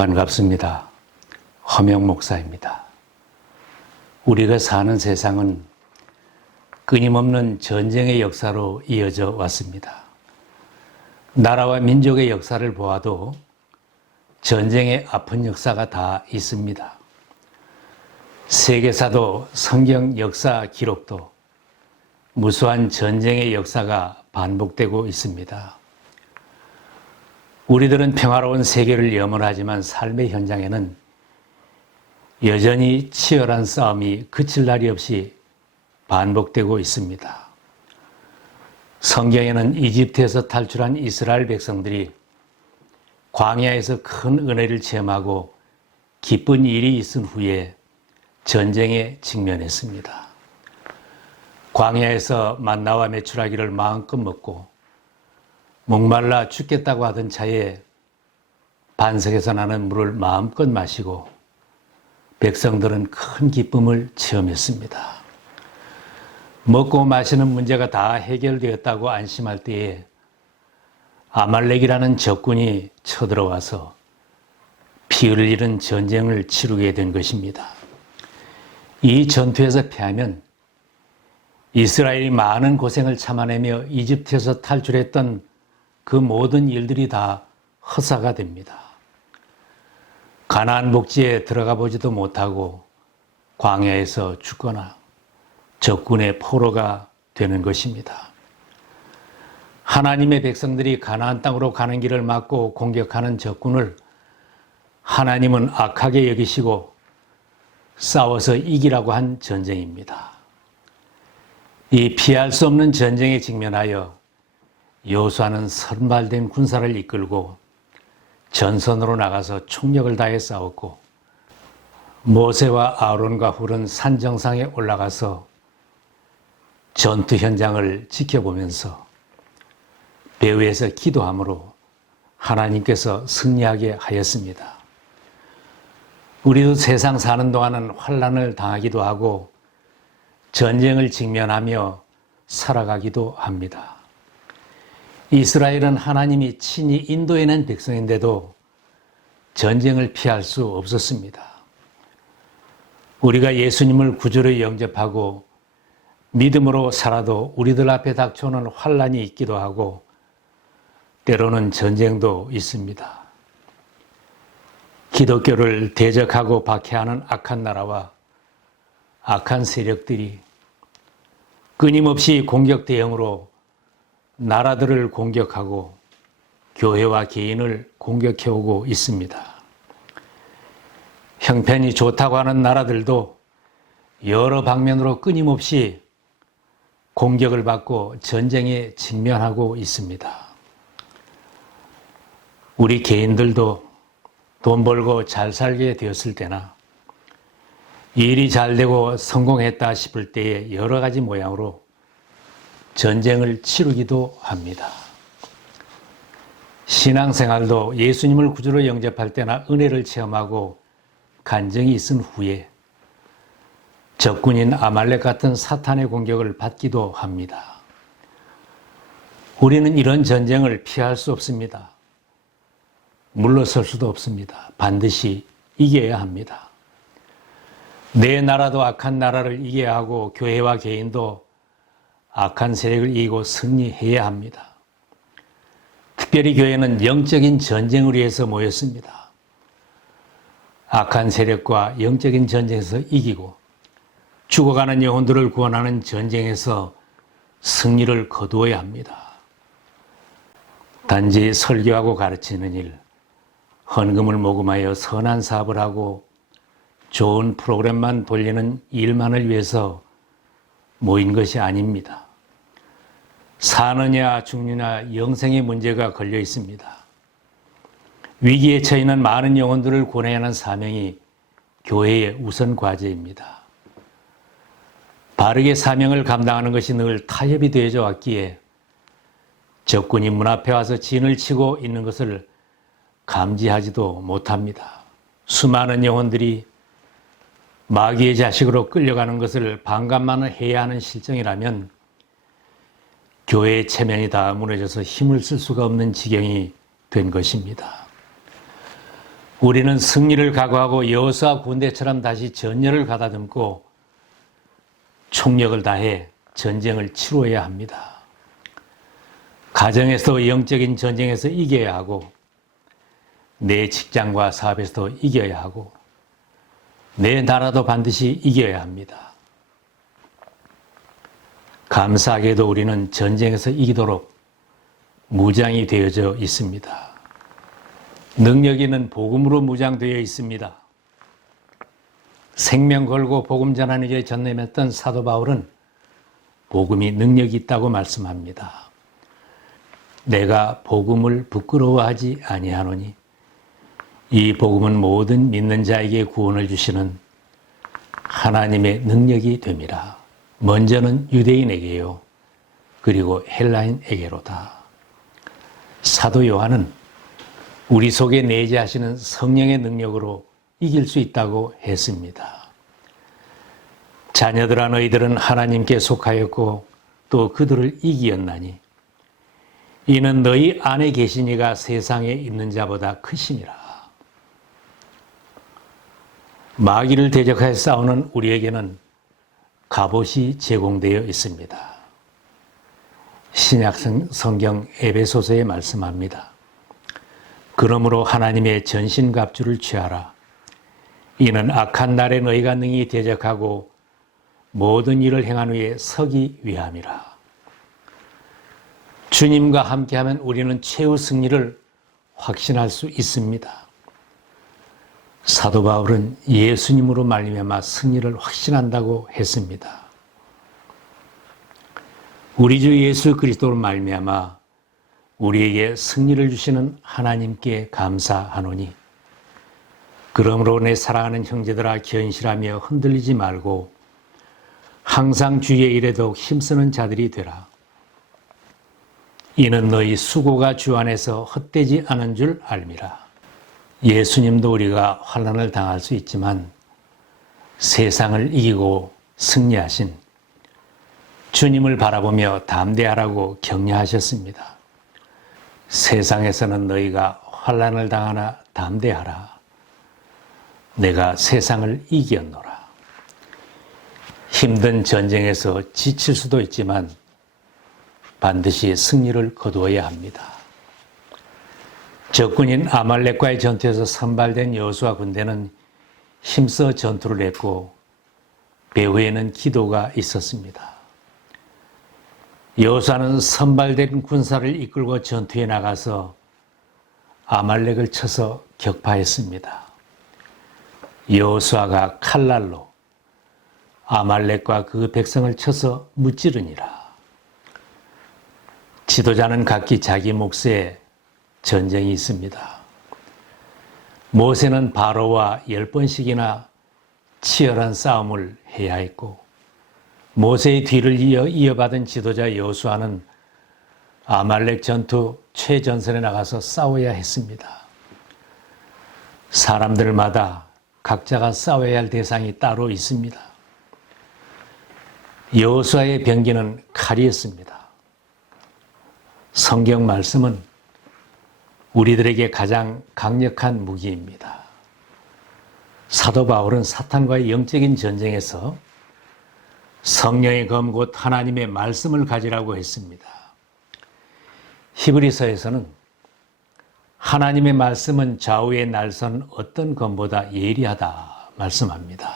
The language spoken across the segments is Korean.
반갑습니다. 허명 목사입니다. 우리가 사는 세상은 끊임없는 전쟁의 역사로 이어져 왔습니다. 나라와 민족의 역사를 보아도 전쟁의 아픈 역사가 다 있습니다. 세계사도 성경 역사 기록도 무수한 전쟁의 역사가 반복되고 있습니다. 우리들은 평화로운 세계를 염원하지만 삶의 현장에는 여전히 치열한 싸움이 그칠 날이 없이 반복되고 있습니다. 성경에는 이집트에서 탈출한 이스라엘 백성들이 광야에서 큰 은혜를 체험하고 기쁜 일이 있은 후에 전쟁에 직면했습니다. 광야에서 만나와 메추라기를 마음껏 먹고 목말라 죽겠다고 하던 차에 반석에서 나는 물을 마음껏 마시고 백성들은 큰 기쁨을 체험했습니다. 먹고 마시는 문제가 다 해결되었다고 안심할 때에 아말렉이라는 적군이 쳐들어와서 피 흘리는 전쟁을 치르게 된 것입니다. 이 전투에서 패하면 이스라엘이 많은 고생을 참아내며 이집트에서 탈출했던 그 모든 일들이 다 허사가 됩니다. 가나안 복지에 들어가 보지도 못하고 광야에서 죽거나 적군의 포로가 되는 것입니다. 하나님의 백성들이 가나안 땅으로 가는 길을 막고 공격하는 적군을 하나님은 악하게 여기시고 싸워서 이기라고 한 전쟁입니다. 이 피할 수 없는 전쟁에 직면하여 여호수아는 선발된 군사를 이끌고 전선으로 나가서 총력을 다해 싸웠고 모세와 아론과 훌은 산 정상에 올라가서 전투 현장을 지켜보면서 배후에서 기도함으로 하나님께서 승리하게 하였습니다. 우리도 세상 사는 동안은 환난을 당하기도 하고 전쟁을 직면하며 살아가기도 합니다. 이스라엘은 하나님이 친히 인도해낸 백성인데도 전쟁을 피할 수 없었습니다. 우리가 예수님을 구주로 영접하고 믿음으로 살아도 우리들 앞에 닥쳐오는 환난이 있기도 하고 때로는 전쟁도 있습니다. 기독교를 대적하고 박해하는 악한 나라와 악한 세력들이 끊임없이 공격 대응으로 나라들을 공격하고 교회와 개인을 공격해오고 있습니다. 형편이 좋다고 하는 나라들도 여러 방면으로 끊임없이 공격을 받고 전쟁에 직면하고 있습니다. 우리 개인들도 돈 벌고 잘 살게 되었을 때나 일이 잘 되고 성공했다 싶을 때에 여러 가지 모양으로 전쟁을 치르기도 합니다. 신앙생활도 예수님을 구주로 영접할 때나 은혜를 체험하고 간증이 있은 후에 적군인 아말렉 같은 사탄의 공격을 받기도 합니다. 우리는 이런 전쟁을 피할 수 없습니다. 물러설 수도 없습니다. 반드시 이겨야 합니다. 내 나라도 악한 나라를 이겨야 하고 교회와 개인도 악한 세력을 이기고 승리해야 합니다. 특별히 교회는 영적인 전쟁을 위해서 모였습니다. 악한 세력과 영적인 전쟁에서 이기고 죽어가는 영혼들을 구원하는 전쟁에서 승리를 거두어야 합니다. 단지 설교하고 가르치는 일, 헌금을 모금하여 선한 사업을 하고 좋은 프로그램만 돌리는 일만을 위해서 모인 것이 아닙니다. 사느냐 죽느냐 영생의 문제가 걸려 있습니다. 위기에 처해있는 많은 영혼들을 구원해야 하는 사명이 교회의 우선 과제입니다. 바르게 사명을 감당하는 것이 늘 타협이 되어져 왔기에 적군이 문 앞에 와서 진을 치고 있는 것을 감지하지도 못합니다. 수많은 영혼들이 마귀의 자식으로 끌려가는 것을 반감만 해야 하는 실정이라면 교회의 체면이 다 무너져서 힘을 쓸 수가 없는 지경이 된 것입니다. 우리는 승리를 각오하고 여호수아 군대처럼 다시 전열을 가다듬고 총력을 다해 전쟁을 치루어야 합니다. 가정에서도 영적인 전쟁에서 이겨야 하고, 내 직장과 사업에서도 이겨야 하고, 내 나라도 반드시 이겨야 합니다. 감사하게도 우리는 전쟁에서 이기도록 무장이 되어져 있습니다. 능력 있는 복음으로 무장되어 있습니다. 생명 걸고 복음 전하는 일에 전념했던 사도 바울은 복음이 능력이 있다고 말씀합니다. 내가 복음을 부끄러워하지 아니하노니 이 복음은 모든 믿는 자에게 구원을 주시는 하나님의 능력이 됨이라. 먼저는 유대인에게요, 그리고 헬라인에게로다. 사도 요한은 우리 속에 내재하시는 성령의 능력으로 이길 수 있다고 했습니다. 자녀들아, 너희들은 하나님께 속하였고 또 그들을 이기었나니 이는 너희 안에 계신 이가 세상에 있는 자보다 크심이라. 마귀를 대적하여 싸우는 우리에게는 갑옷이 제공되어 있습니다. 신약 성경 에베소서에 말씀합니다. 그러므로 하나님의 전신갑주를 취하라. 이는 악한 날에 너희가 능히 대적하고 모든 일을 행한 후에 서기 위함이라. 주님과 함께하면 우리는 최후 승리를 확신할 수 있습니다. 사도 바울은 예수님으로 말미암아 승리를 확신한다고 했습니다. 우리 주 예수 그리스도로 말미암아 우리에게 승리를 주시는 하나님께 감사하노니, 그러므로 내 사랑하는 형제들아, 견실하며 흔들리지 말고 항상 주의 일에 더욱 힘쓰는 자들이 되라. 이는 너희 수고가 주 안에서 헛되지 않은 줄 알미라. 예수님도 우리가 환난을 당할 수 있지만 세상을 이기고 승리하신 주님을 바라보며 담대하라고 격려하셨습니다. 세상에서는 너희가 환난을 당하나 담대하라. 내가 세상을 이겼노라. 힘든 전쟁에서 지칠 수도 있지만 반드시 승리를 거두어야 합니다. 적군인 아말렉과의 전투에서 선발된 여호수아 군대는 힘써 전투를 했고 배후에는 기도가 있었습니다. 여호수아는 선발된 군사를 이끌고 전투에 나가서 아말렉을 쳐서 격파했습니다. 여호수아가 칼날로 아말렉과 그 백성을 쳐서 무찌르니라. 지도자는 각기 자기 몫에 전쟁이 있습니다. 모세는 바로와 10번씩이나 치열한 싸움을 해야 했고, 모세의 뒤를 이어받은 지도자 여호수아는 아말렉 전투 최전선에 나가서 싸워야 했습니다. 사람들마다 각자가 싸워야 할 대상이 따로 있습니다. 여호수아의 병기는 칼이었습니다. 성경 말씀은 우리들에게 가장 강력한 무기입니다. 사도 바울은 사탄과의 영적인 전쟁에서 성령의 검 곧 하나님의 말씀을 가지라고 했습니다. 히브리서에서는 하나님의 말씀은 좌우에 날선 어떤 검보다 예리하다 말씀합니다.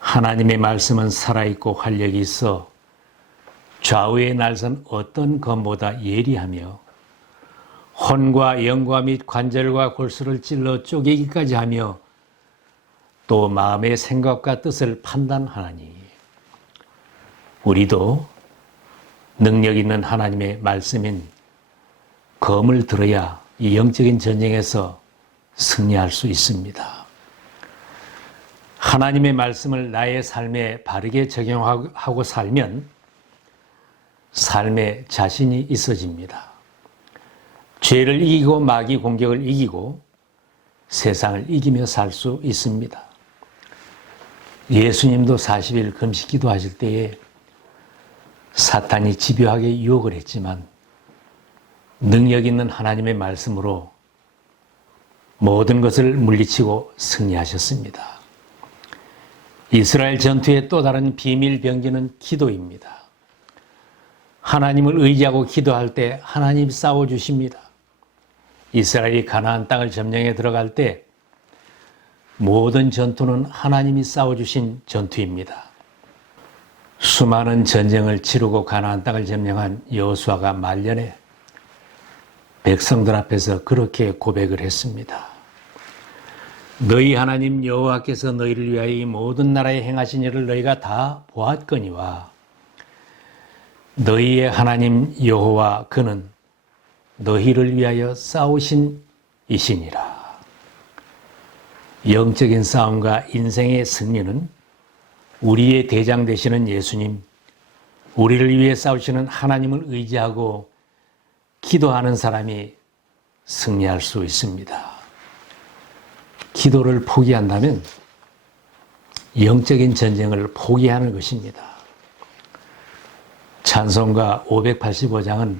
하나님의 말씀은 살아있고 활력이 있어 좌우에 날선 어떤 검보다 예리하며 혼과 영과 및 관절과 골수를 찔러 쪼개기까지 하며 또 마음의 생각과 뜻을 판단하나니, 우리도 능력 있는 하나님의 말씀인 검을 들어야 이 영적인 전쟁에서 승리할 수 있습니다. 하나님의 말씀을 나의 삶에 바르게 적용하고 살면 삶에 자신이 있어집니다. 죄를 이기고 마귀 공격을 이기고 세상을 이기며 살 수 있습니다. 예수님도 40일 금식 기도하실 때에 사탄이 집요하게 유혹을 했지만 능력 있는 하나님의 말씀으로 모든 것을 물리치고 승리하셨습니다. 이스라엘 전투의 또 다른 비밀 병기는 기도입니다. 하나님을 의지하고 기도할 때 하나님이 싸워주십니다. 이스라엘이 가나안 땅을 점령해 들어갈 때 모든 전투는 하나님이 싸워주신 전투입니다. 수많은 전쟁을 치르고 가나안 땅을 점령한 여호수아가 말년에 백성들 앞에서 그렇게 고백을 했습니다. 너희 하나님 여호와께서 너희를 위하여 이 모든 나라에 행하신 일을 너희가 다 보았거니와 너희의 하나님 여호와 그는 너희를 위하여 싸우신 이시니라. 영적인 싸움과 인생의 승리는 우리의 대장 되시는 예수님, 우리를 위해 싸우시는 하나님을 의지하고 기도하는 사람이 승리할 수 있습니다. 기도를 포기한다면 영적인 전쟁을 포기하는 것입니다. 찬송가 585장은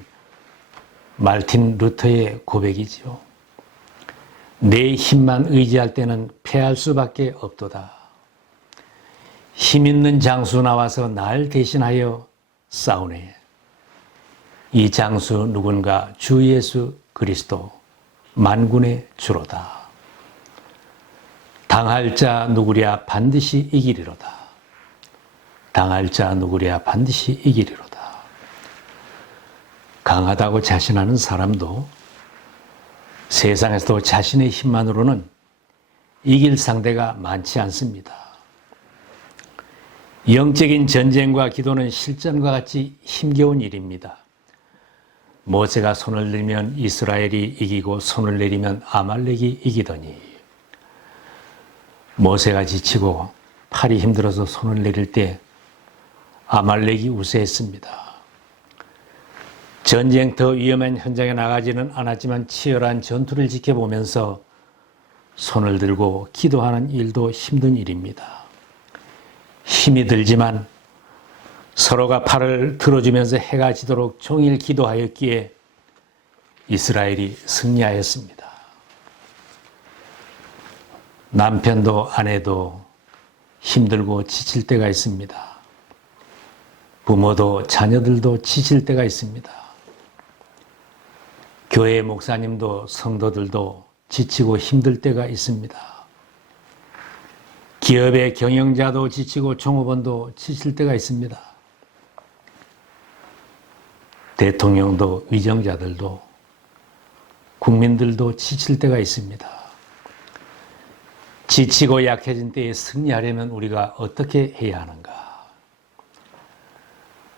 말틴 루터의 고백이지요. 내 힘만 의지할 때는 패할 수밖에 없도다. 힘 있는 장수 나와서 날 대신하여 싸우네. 이 장수 누군가 주 예수 그리스도 만군의 주로다. 당할 자 누구랴 반드시 이기리로다. 당할 자 누구랴 반드시 이기리로다. 강하다고 자신하는 사람도 세상에서도 자신의 힘만으로는 이길 상대가 많지 않습니다. 영적인 전쟁과 기도는 실전과 같이 힘겨운 일입니다. 모세가 손을 들면 이스라엘이 이기고 손을 내리면 아말렉이 이기더니 모세가 지치고 팔이 힘들어서 손을 내릴 때 아말렉이 우세했습니다. 전쟁터 위험한 현장에 나가지는 않았지만 치열한 전투를 지켜보면서 손을 들고 기도하는 일도 힘든 일입니다. 힘이 들지만 서로가 팔을 들어주면서 해가 지도록 종일 기도하였기에 이스라엘이 승리하였습니다. 남편도 아내도 힘들고 지칠 때가 있습니다. 부모도 자녀들도 지칠 때가 있습니다. 교회 목사님도 성도들도 지치고 힘들 때가 있습니다. 기업의 경영자도 지치고 종업원도 지칠 때가 있습니다. 대통령도 위정자들도 국민들도 지칠 때가 있습니다. 지치고 약해진 때에 승리하려면 우리가 어떻게 해야 하는가?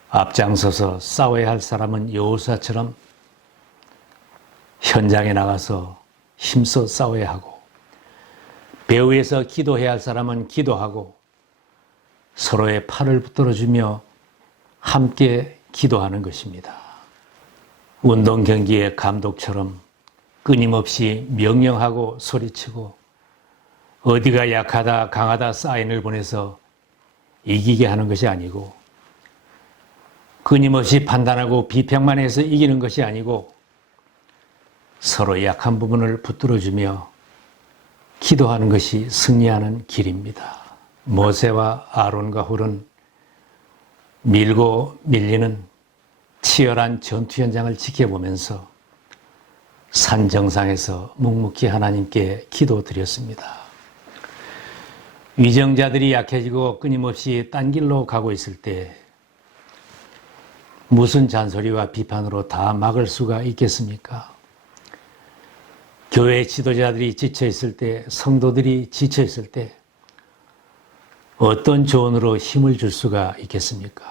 앞장서서 싸워야 할 사람은 여호수아처럼 현장에 나가서 힘써 싸워야 하고, 배후에서 기도해야 할 사람은 기도하고 서로의 팔을 붙들어주며 함께 기도하는 것입니다. 운동 경기의 감독처럼 끊임없이 명령하고 소리치고 어디가 약하다 강하다 사인을 보내서 이기게 하는 것이 아니고, 끊임없이 판단하고 비평만 해서 이기는 것이 아니고 서로 약한 부분을 붙들어주며 기도하는 것이 승리하는 길입니다. 모세와 아론과 훌은 밀고 밀리는 치열한 전투 현장을 지켜보면서 산 정상에서 묵묵히 하나님께 기도드렸습니다. 위정자들이 약해지고 끊임없이 딴 길로 가고 있을 때 무슨 잔소리와 비판으로 다 막을 수가 있겠습니까? 교회 지도자들이 지쳐있을 때, 성도들이 지쳐있을 때 어떤 조언으로 힘을 줄 수가 있겠습니까?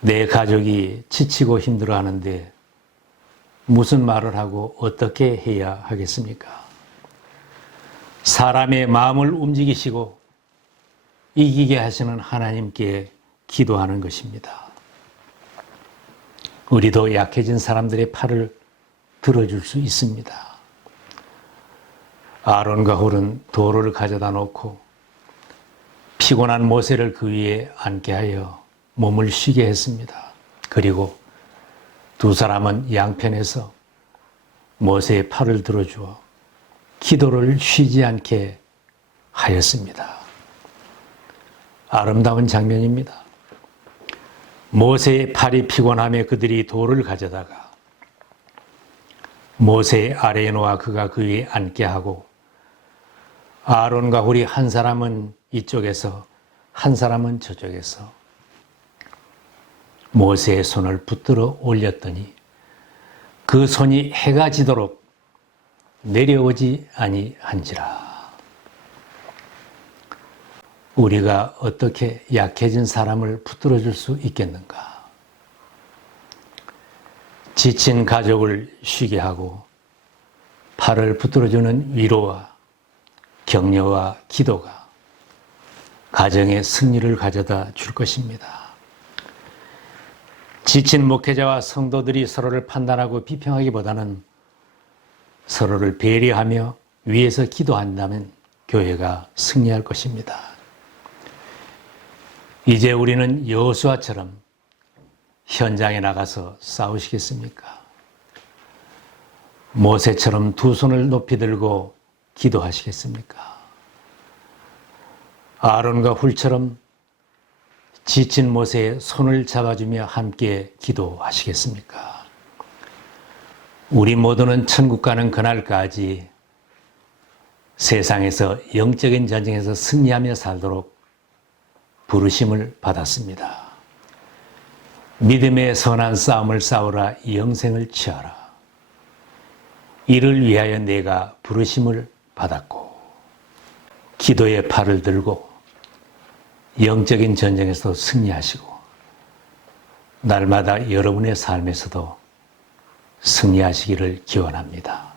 내 가족이 지치고 힘들어하는데 무슨 말을 하고 어떻게 해야 하겠습니까? 사람의 마음을 움직이시고 이기게 하시는 하나님께 기도하는 것입니다. 우리도 약해진 사람들의 팔을 들어줄 수 있습니다. 아론과 훌은 돌을 가져다 놓고 피곤한 모세를 그 위에 앉게 하여 몸을 쉬게 했습니다. 그리고 두 사람은 양편에서 모세의 팔을 들어주어 기도를 쉬지 않게 하였습니다. 아름다운 장면입니다. 모세의 팔이 피곤하며 그들이 돌을 가져다가 모세의 아래에 놓아 그가 그 위에 앉게 하고 아론과 훌이 한 사람은 이쪽에서 한 사람은 저쪽에서 모세의 손을 붙들어 올렸더니 그 손이 해가 지도록 내려오지 아니한지라. 우리가 어떻게 약해진 사람을 붙들어 줄 수 있겠는가? 지친 가족을 쉬게 하고 팔을 붙들어주는 위로와 격려와 기도가 가정의 승리를 가져다 줄 것입니다. 지친 목회자와 성도들이 서로를 판단하고 비평하기보다는 서로를 배려하며 위에서 기도한다면 교회가 승리할 것입니다. 이제 우리는 여호수아처럼 현장에 나가서 싸우시겠습니까? 모세처럼 두 손을 높이 들고 기도하시겠습니까? 아론과 훌처럼 지친 모세의 손을 잡아주며 함께 기도하시겠습니까? 우리 모두는 천국 가는 그날까지 세상에서 영적인 전쟁에서 승리하며 살도록 부르심을 받았습니다. 믿음의 선한 싸움을 싸우라 영생을 취하라. 이를 위하여 내가 부르심을 받았고 기도의 팔을 들고 영적인 전쟁에서 승리하시고 날마다 여러분의 삶에서도 승리하시기를 기원합니다.